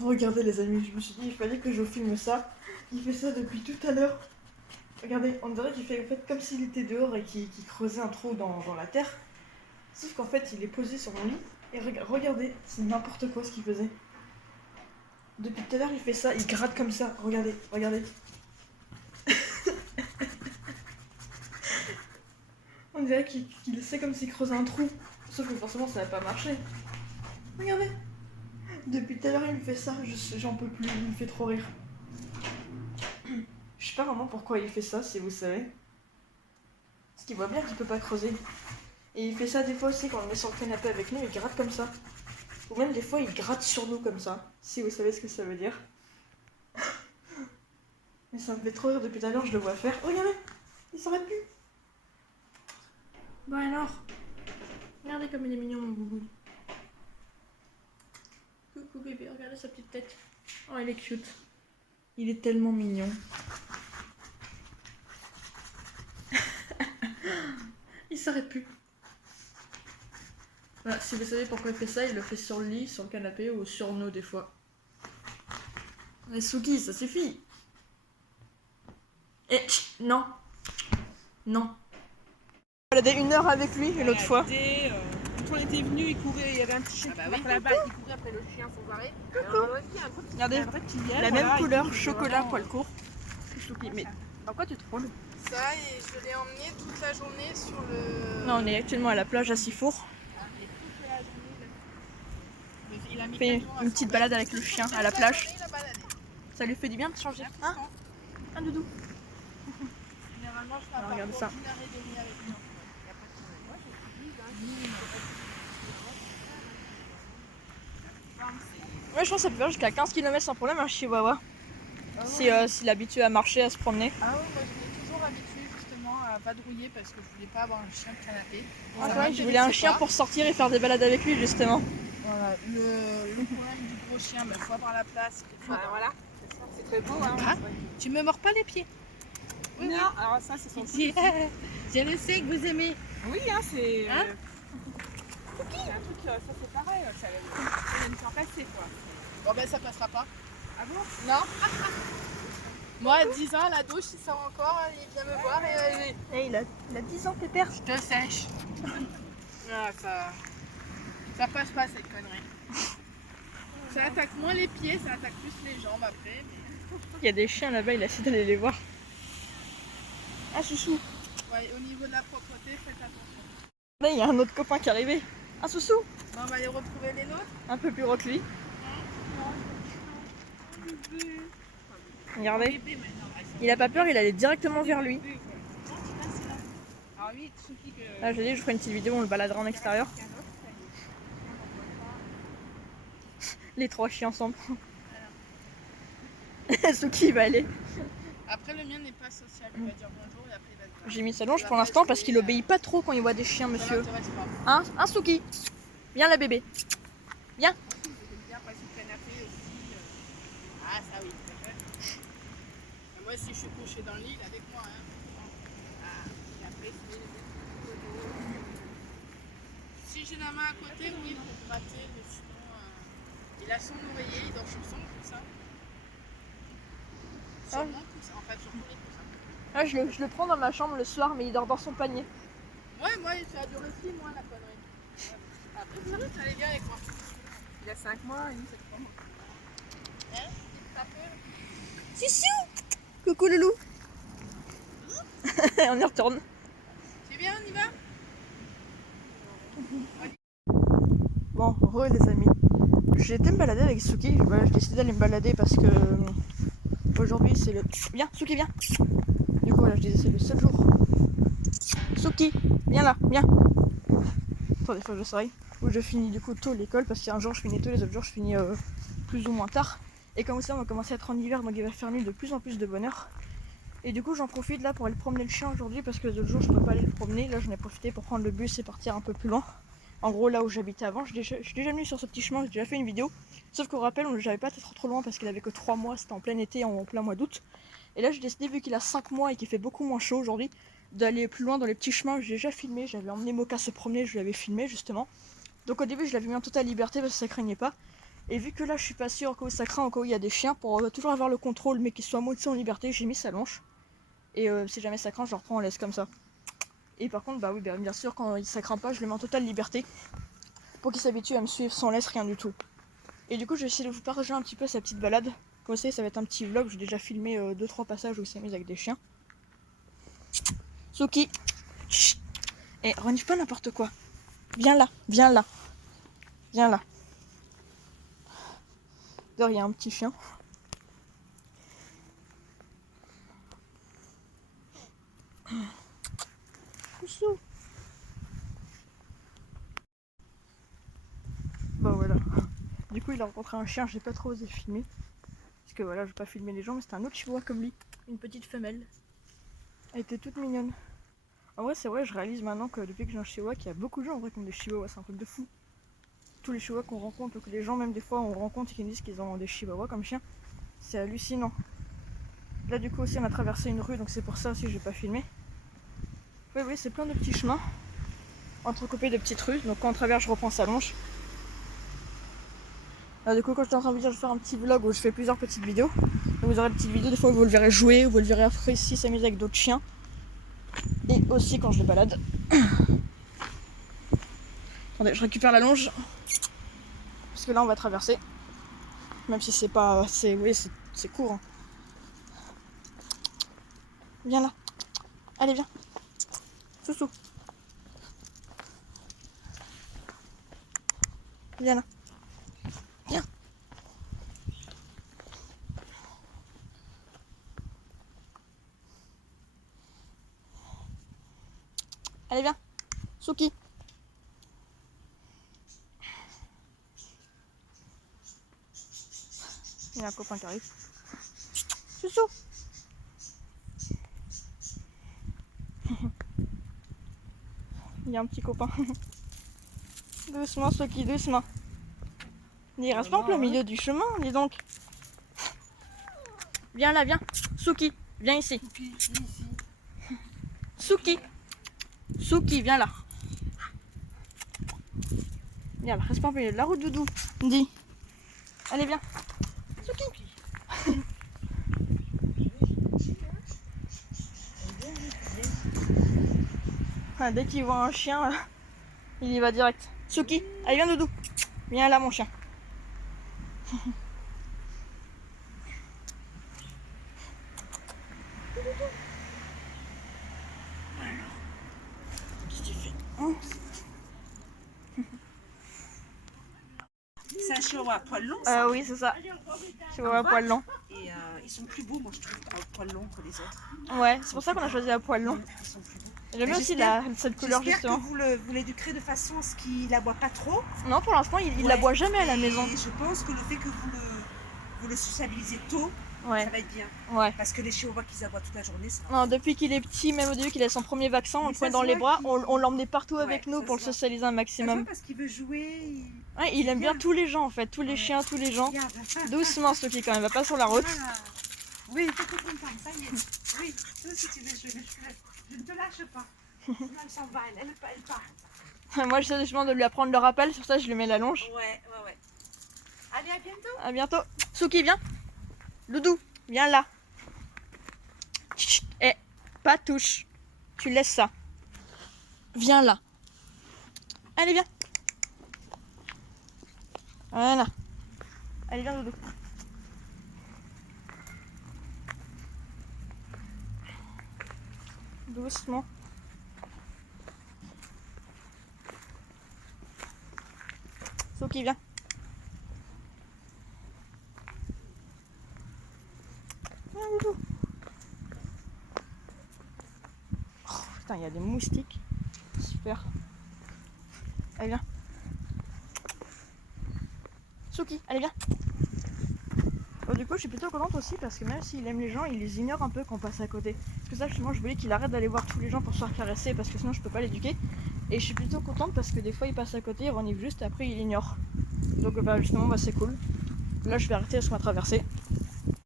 Regardez les amis, je me suis dit il fallait que je filme ça. Il fait ça depuis tout à l'heure. Regardez, on dirait qu'il fait en fait comme s'il était dehors et qu'il creusait un trou dans la terre. Sauf qu'en fait il est posé sur mon lit. Et regardez, c'est n'importe quoi ce qu'il faisait. Depuis tout à l'heure il fait ça, il gratte comme ça. Regardez, regardez. On dirait qu'il essaie comme s'il creusait un trou. Sauf que forcément ça n'a pas marché. Regardez. Depuis tout à l'heure il me fait ça, j'en peux plus, il me fait trop rire. Je sais pas vraiment pourquoi il fait ça, si vous savez. Parce qu'il voit bien qu'il peut pas creuser. Et il fait ça des fois aussi quand on le met sur le canapé avec nous, il gratte comme ça. Ou même des fois il gratte sur nous comme ça, si vous savez ce que ça veut dire. Mais ça me fait trop rire depuis tout à l'heure, je le vois faire. Regardez, il s'arrête plus. Bon alors, regardez comme il est mignon mon boubou. Coucou bébé, regardez sa petite tête. Oh il est cute. Il est tellement mignon. Il s'arrête plus. Voilà, si vous savez pourquoi il fait ça, il le fait sur le lit, sur le canapé ou sur nous des fois. Mais Suki, ça suffit. Et non. Non. On a été 1 heure avec lui une autre fois. Quand on était venu, il courait, il y avait un petit chien qui courait là-bas, il courait après le chien sans arrêt. Regardez, la même couleur, chocolat, poil court. Suki, mais dans quoi tu te roules? Ça, et je l'ai emmené toute la journée sur le... Non, on est actuellement à la plage à Sifour. Il a mis Fait une petite balade avec le chien à la plage. Il a baladé. Ça lui fait du bien de changer. Hein? Un doudou. Généralement, je fais un Alors, regarde parcours ça. d'1 heure et demie avec lui. Ouais, je pense que ça peut faire jusqu'à 15 km sans problème un chihuahua. S'il est habitué à marcher, à se promener. Ah ouais, moi je l'ai toujours habitué justement à vadrouiller parce que je voulais pas avoir un chien de canapé. Je voulais un chien pour sortir et faire des balades avec lui justement. Voilà, le problème du gros chien, il faut avoir la place. Voilà, c'est très beau. Hein. Ah, tu me mords pas les pieds? Oui, non, alors ça c'est son Si, je le sais que vous aimez. Oui, hein, c'est. Hein C'est un truc, ça c'est pareil, ça va me faire passer quoi. Bon ben ça passera pas. Ah bon? Non. Moi à 10 ans, à la douche, il sort encore, il vient me voir et Et il a 10 ans, pépère. je te sèche. Ah, ça passe pas cette connerie. Ça attaque moins les pieds, ça attaque plus les jambes après. Mais... Il y a des chiens là-bas, il a essayé d'aller les voir. Ah, chouchou. Ouais, au niveau de la propreté, faites attention. Là, il y a un autre copain qui est arrivé. Un soussou. Bon, on va aller retrouver les nôtres. Un peu plus gros que lui. Regardez. Il a pas peur, il allait directement vers lui. Alors oui, il suffit que. Là, je dis, je ferai une petite vidéo, on le baladera en extérieur. Les 3 chiens ensemble. Suki il va aller. Après, le mien n'est pas social, il va dire bonjour et après il va dire. J'ai mis sa longe pour l'instant parce qu'il obéit pas trop quand il voit des chiens, Ça monsieur. m'intéresse pas. Hein? Un Suki. Viens la bébé. Viens. J'aime bien passer le canapé aussi. Ah, ça oui, c'est vrai. Moi, si je suis couché dans le lit, il est avec moi. Hein. Ah, il apprécie. Si j'ai la main à côté, oui, pour gratter, mais sinon, il a son oreiller, il dort sur son coussin. Sur mon coussin, en fait, sur tous les coussins. Ah, je le prends dans ma chambre le soir, mais il dort dans son panier. Ouais, moi, ça a duré 6 mois la connerie. Ouais. Après, ça allait bien avec moi. Il a 5 mois et nous c'est 3 mois. Hein? Petite tapeur. Chouchou. Coucou loulou. On y retourne. C'est bien, on y va? Bon, re les amis. J'ai été me balader avec Suki. Voilà, j'ai décidé d'aller me balader parce que aujourd'hui c'est le... Viens, Suki, viens. Du coup, voilà, je disais c'est le seul jour. Suki, viens là, viens. Attendez, faut que je sorte. Où je finis du coup tôt l'école parce qu'il y a un jour je finis tôt, les autres jours je finis plus ou moins tard. Et comme ça, on va commencer à être en hiver, donc il va faire nuit de plus en plus de bonne heure. Et du coup, j'en profite là pour aller promener le chien aujourd'hui parce que les autres jours je peux pas aller le promener. Là, j'en ai profité pour prendre le bus et partir un peu plus loin. En gros, là où j'habitais avant, je suis déjà venue sur ce petit chemin, j'ai déjà fait une vidéo. Sauf qu'au rappel, j'avais pas été trop loin parce qu'il avait que 3 mois, c'était en plein été, en plein mois d'août. Et là, j'ai décidé, vu qu'il a 5 mois et qu'il fait beaucoup moins chaud aujourd'hui, d'aller plus loin dans les petits chemins. J'ai déjà filmé, j'avais emmené Moka se promener, je l'avais filmé justement. Donc au début, je l'avais mis en totale liberté parce que ça craignait pas. Et vu que là je suis pas sûre qu'au ça craint, au cas où il y a des chiens, pour toujours avoir le contrôle mais qu'ils soient moitié en liberté, j'ai mis sa longe. Et si jamais ça craint, je le reprends, on laisse comme ça. Et par contre, bah oui, bien sûr, quand ça craint pas, je le mets en totale liberté. Pour qu'il s'habitue à me suivre sans laisse, rien du tout. Et du coup, je vais essayer de vous partager un petit peu sa petite balade. Comme vous savez, ça va être un petit vlog, j'ai déjà filmé 2-3 passages où il s'amuse avec des chiens. Suki, chut. Et renifle pas n'importe quoi. Viens là, viens là. Viens là. D'ailleurs, il y a un petit chien. Poussou. Bon voilà. Du coup, il a rencontré un chien, j'ai pas trop osé filmer. Parce que voilà, je vais pas filmer les gens, mais c'était un autre chihuahua comme lui. Une petite femelle. Elle était toute mignonne. En vrai, c'est vrai, je réalise maintenant que depuis que j'ai un chihuahua, qu'il y a beaucoup de gens en vrai qui ont des chihuahuas, c'est un truc de fou. Tous les chihuahuas qu'on rencontre, ou que les gens, même des fois, on rencontre et qui nous disent qu'ils ont des chihuahuas comme chiens, c'est hallucinant. Là, du coup, aussi, on a traversé une rue, donc c'est pour ça aussi que j'ai pas filmé. Oui, oui, c'est plein de petits chemins, entrecoupés de petites rues, donc quand on traverse, je reprends sa longe. Du coup, quand j'étais en train de vous dire, je vais faire un petit vlog où je fais plusieurs petites vidéos. Donc, vous aurez des petites vidéos, des fois vous le verrez jouer, vous le verrez après ici s'amuser avec d'autres chiens. Et aussi quand je le balade. Attendez, je récupère la longe. Parce que là, on va traverser. Même si c'est pas... Oui, c'est court. Hein. Viens là. Allez, viens. Soussou. Viens là. Viens. Allez, viens. Suki. Il y a un copain qui arrive. Soussou. Il y a un petit copain. Doucement, Suki, doucement. Il reste pas en plein milieu du chemin, dis donc. Viens là, viens. Suki, viens ici. Suki. Suki, viens là. Viens là, reste pas en plein milieu de la route, doudou. Dis. Allez, viens. Suki. Ah, dès qu'il voit un chien, il y va direct. Suki, allez, viens, doudou. Viens là, mon chien. Qu'est-ce que tu fais? C'est un chihuahua à poil long, ça. Oui, c'est ça. Chihuahua à poil long. Et ils sont plus beaux, moi, je trouve, à poil long que les autres. Ouais, c'est pour ça qu'on a choisi à poil long. Ils sont plus beaux. J'aime bien aussi cette couleur, J'espère justement. que vous l'éduquerez de façon à ce qu'il aboie pas trop. Non, pour l'instant, il la boit jamais à la maison. Et je pense que le fait que vous le sociabilisez tôt, Ouais, ça va être bien. ouais. Parce que les chihuahuas qu'ils aboient toute la journée, ça. Non, depuis qu'il est petit, même au début qu'il a son premier vaccin, on Mais le ça prenait se dans les voit bras, qu'il- on l'emmenait partout Ouais, avec nous ça pour le se voit. socialiser un Ça se voit maximum. parce qu'il veut jouer. Ouais, il aime bien bien. tous les gens en fait, tous les Ouais. chiens, tous les gens. Regarde. Doucement, Suki, quand même, va pas sur la route. Voilà. Oui, t'es trop contente, ça y est. Oui, toi aussi tu veux jouer. Je ne te lâche pas. Sinon, elle s'en va, elle part. Moi, j'essaie justement de lui apprendre le rappel, sur ça, je lui mets la longe. Ouais. Allez, à bientôt. À bientôt. Suki, viens. Doudou, viens là. Chut, pas touche. Tu laisses ça. Viens là. Allez, viens. Voilà. Allez, viens, Doudou. Doucement. Suki, viens. Viens, Doudou. Oh, putain, il y a des moustiques. Super. Allez, viens. Suki, allez, viens. Bon, du coup, je suis plutôt contente aussi parce que même s'il aime les gens, il les ignore un peu quand on passe à côté. Parce que ça, justement, je voulais qu'il arrête d'aller voir tous les gens pour se faire caresser parce que sinon, je peux pas l'éduquer. Et je suis plutôt contente parce que des fois, il passe à côté, il renifle juste et après, il ignore. Donc, bah, justement, bah, c'est cool. Là, je vais arrêter parce qu'on va traverser.